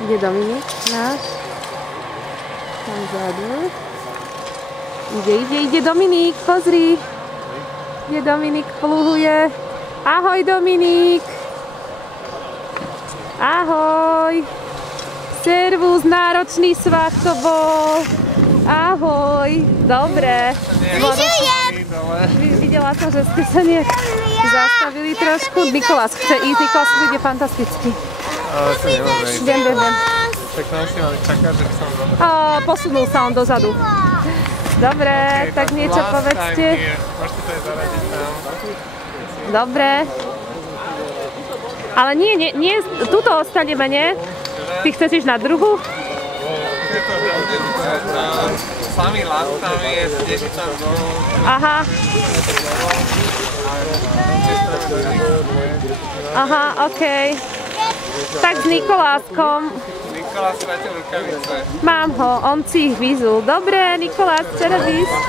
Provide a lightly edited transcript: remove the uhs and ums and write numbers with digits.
Ide Dominik náš. Tam vzadu. Ide Dominik, pozri. Ide Dominik, pluhuje. Ahoj Dominik. Ahoj. Servus, náročný svah to bol. Ahoj. Dobre. Videla som, že ste sa nejak zastavili trošku. Nikolás chce ísť. Nikolás bude fantasticky. Ale to nemôže ísť. Viem. Tak tam si mali čakať, že som dobre. Posunul sa on dozadu. Dobre, tak niečo povedzte. Môžete to aj zaradiť tam. Dobre. Ale nie, tuto ostaneme, nie? Ty chceš ísť na druhu? Samý ľad tam je, tiež tam dolu. Aha. Aha, okej. Tak s Nikoláskom. Nikolás stratil rukavice. Mám ho, on si ich vyzul. Dobre, Nikolás, chce ísť?